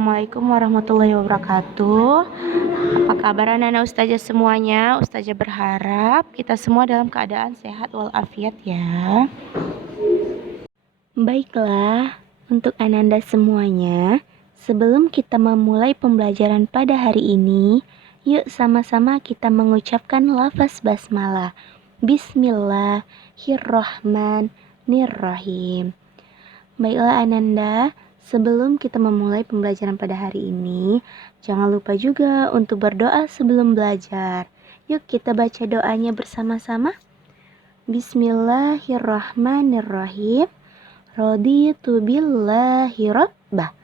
Assalamualaikum warahmatullahi wabarakatuh. Apa kabar anak-anak ustazah semuanya? Ustazah berharap kita semua dalam keadaan sehat walafiat ya. Baiklah, untuk ananda semuanya, sebelum kita memulai pembelajaran pada hari ini, yuk sama-sama kita mengucapkan lafaz basmalah. Bismillahirrahmanirrahim. Baiklah ananda, sebelum kita memulai pembelajaran pada hari ini, jangan lupa juga untuk berdoa sebelum belajar. Yuk kita baca doanya bersama-sama. Bismillahirrahmanirrahim. Raditu billahi rabbah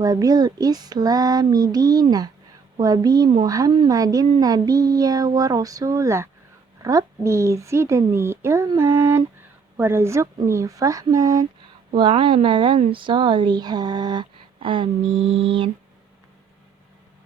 wa bil islami dina wa bi Muhammadin nabiyya wa rasulah. Rabbi zidni ilman warzuqni fahman wa amalan solihah. Amin.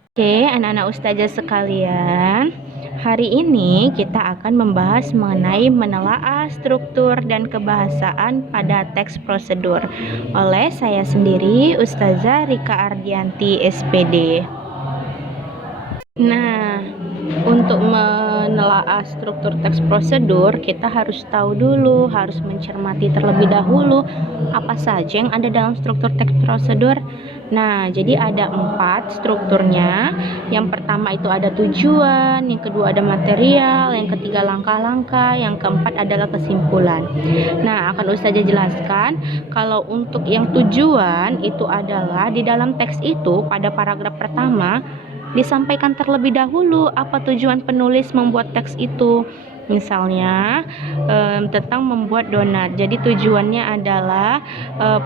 Oke, anak-anak ustazah sekalian, hari ini kita akan membahas mengenai menelaah struktur dan kebahasaan pada teks prosedur oleh saya sendiri, Ustazah Rika Ardianti SPD. Nah, untuk menelaah struktur teks prosedur, kita harus tahu dulu, harus mencermati terlebih dahulu apa saja yang ada dalam struktur teks prosedur. Nah, jadi ada 4 strukturnya. Yang pertama itu ada tujuan, yang kedua ada material, yang ketiga langkah-langkah, yang keempat adalah kesimpulan. Nah, akan Ustazah jelaskan kalau untuk yang tujuan itu adalah di dalam teks itu pada paragraf pertama disampaikan terlebih dahulu apa tujuan penulis membuat teks itu. Misalnya tentang membuat donat. Jadi tujuannya adalah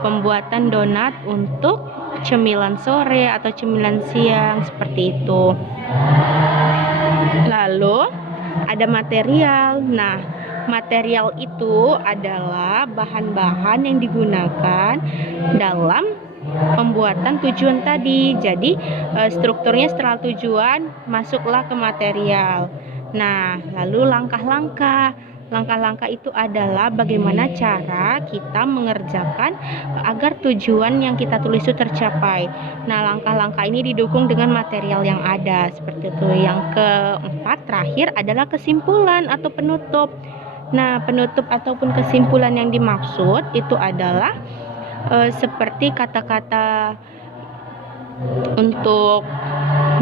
pembuatan donat untuk cemilan sore atau cemilan siang seperti itu. Lalu ada material. Nah, material itu adalah bahan-bahan yang digunakan dalam pembuatan tujuan tadi. Jadi strukturnya setelah tujuan masuklah ke material. Nah, lalu langkah-langkah. Langkah-langkah itu adalah bagaimana cara kita mengerjakan agar tujuan yang kita tulis itu tercapai. Nah, langkah-langkah ini didukung dengan material yang ada seperti itu. Yang keempat terakhir adalah kesimpulan atau penutup. Nah, penutup ataupun kesimpulan yang dimaksud itu adalah seperti kata-kata untuk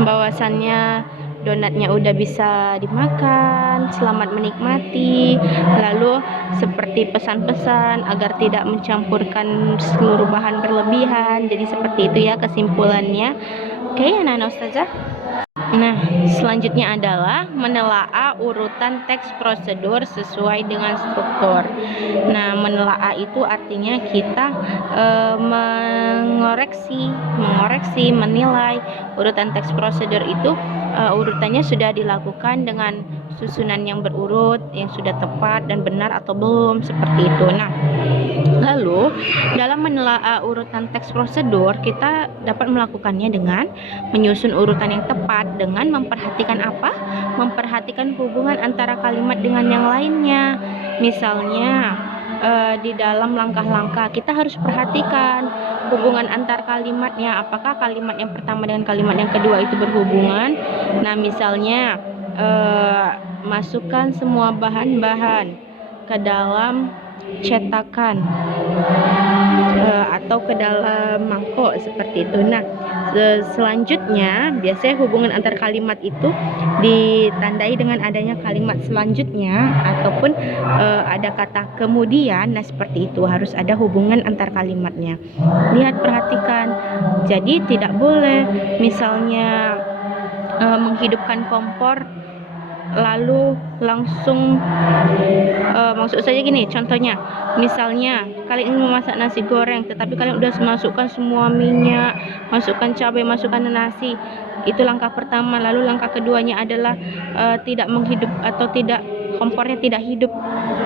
bahwasannya donatnya udah bisa dimakan, selamat menikmati, lalu seperti pesan-pesan agar tidak mencampurkan seluruh bahan berlebihan. Jadi seperti itu ya kesimpulannya. Oke, anak-anak ustazah. Nah, selanjutnya adalah menelaah urutan teks prosedur sesuai dengan struktur. Nah, menelaah itu artinya kita mengoreksi, menilai urutan teks prosedur itu urutannya sudah dilakukan dengan susunan yang berurut, yang sudah tepat dan benar atau belum, seperti itu. Nah, lalu dalam menelaah urutan teks prosedur, kita dapat melakukannya dengan menyusun urutan yang tepat dengan memperhatikan apa? Memperhatikan hubungan antara kalimat dengan yang lainnya. Misalnya di dalam langkah-langkah kita harus perhatikan hubungan antar kalimatnya. Apakah kalimat yang pertama dengan kalimat yang kedua itu berhubungan? Nah, misalnya masukkan semua bahan-bahan ke dalam cetakan atau ke dalam mangkok seperti itu. Nah, selanjutnya biasanya hubungan antar kalimat itu ditandai dengan adanya kalimat selanjutnya ataupun ada kata kemudian. Nah, seperti itu harus ada hubungan antar kalimatnya. Lihat, perhatikan. Jadi tidak boleh misalnya menghidupkan kompor lalu langsung maksud saya gini, contohnya misalnya kalian ingin memasak nasi goreng tetapi kalian udah masukkan semua minyak, masukkan cabai, masukkan nasi, itu langkah pertama. Lalu langkah keduanya adalah tidak menghidup atau tidak, kompornya tidak hidup,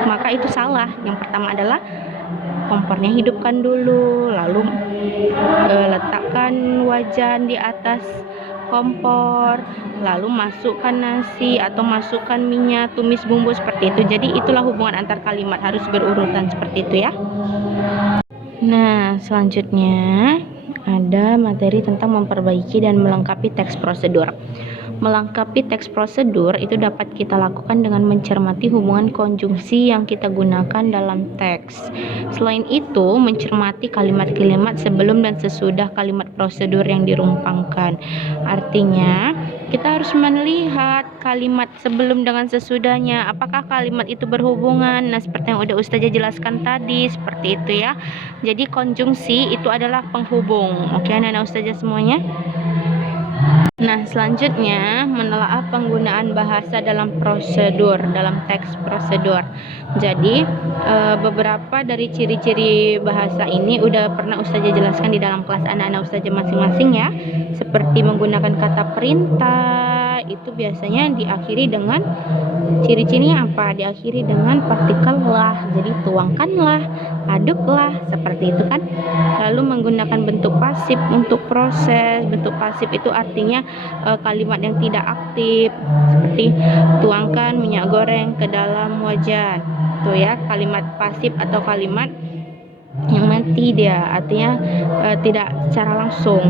maka itu salah. Yang pertama adalah kompornya hidupkan dulu, lalu letakkan wajan di atas kompor, lalu masukkan nasi atau masukkan minyak, tumis bumbu seperti itu. Jadi itulah hubungan antar kalimat, harus berurutan seperti itu ya. Nah, selanjutnya ada materi tentang memperbaiki dan melengkapi teks prosedur. Melengkapi teks prosedur itu dapat kita lakukan dengan mencermati hubungan konjungsi yang kita gunakan dalam teks. Selain itu, mencermati kalimat-kalimat sebelum dan sesudah kalimat prosedur yang dirumpangkan. Artinya, kita harus melihat kalimat sebelum dengan sesudahnya. Apakah kalimat itu berhubungan? Nah, seperti yang udah Ustazah jelaskan tadi, seperti itu ya. Jadi konjungsi itu adalah penghubung. Oke, anak-anak Ustazah semuanya? Nah, selanjutnya menelaah penggunaan bahasa dalam prosedur, dalam teks prosedur. Jadi, beberapa dari ciri-ciri bahasa ini udah pernah Ustazah jelaskan di dalam kelas anak-anak Ustazah masing-masing ya. Seperti menggunakan kata perintah, itu biasanya diakhiri dengan ciri-cirinya apa? Diakhiri dengan partikel lah. Jadi, tuangkanlah, aduklah, seperti itu kan. Lalu menggunakan bentuk pasif untuk proses. Bentuk pasif itu artinya kalimat yang tidak aktif, seperti tuangkan minyak goreng ke dalam wajan. Tuh ya, kalimat pasif atau kalimat yang mati dia, artinya tidak secara langsung.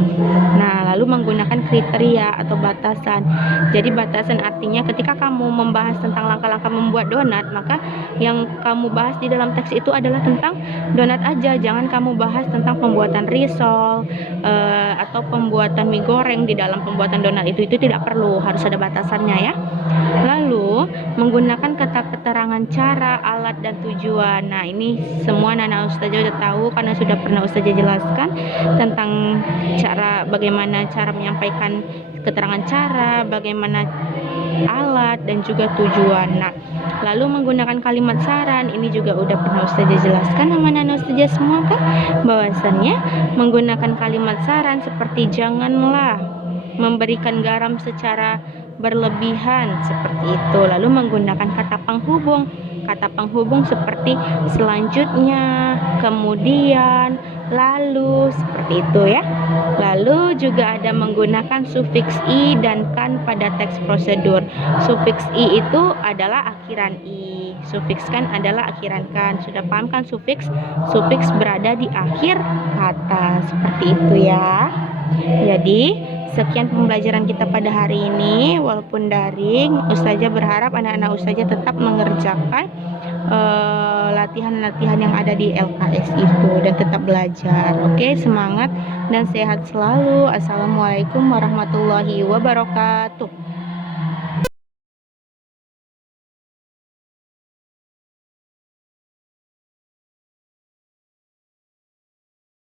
Nah, lalu menggunakan kriteria atau batasan. Jadi batasan artinya ketika kamu membahas tentang langkah-langkah membuat donat, maka yang kamu bahas di dalam teks itu adalah tentang donat aja. Jangan kamu bahas tentang pembuatan risol atau pembuatan mie goreng di dalam pembuatan donat itu tidak perlu, harus ada batasannya ya. Lalu menggunakan kata keterangan cara, alat, dan tujuan. Nah, ini semua anak-anak Ustazah udah tahu karena sudah pernah Ustazah jelaskan tentang bagaimana cara menyampaikan keterangan cara, bagaimana alat, dan juga tujuan. Nah, lalu menggunakan kalimat saran, ini juga udah pernah Ustazah jelaskan sama anak-anak Ustazah semua kan, bahwasannya menggunakan kalimat saran seperti janganlah memberikan garam secara berlebihan, seperti itu. Lalu menggunakan kata penghubung. Kata penghubung seperti selanjutnya, kemudian, lalu, seperti itu ya. Lalu juga ada menggunakan sufiks i dan kan pada teks prosedur. Sufiks i itu adalah akhiran i, sufiks kan adalah akhiran kan. Sudah paham kan sufiks? Sufiks berada di akhir kata, seperti itu ya. Jadi sekian pembelajaran kita pada hari ini. Walaupun daring, Ustazah berharap anak-anak Ustazah tetap mengerjakan latihan-latihan yang ada di LKS itu dan tetap belajar. Oke, semangat dan sehat selalu. Assalamualaikum warahmatullahi wabarakatuh.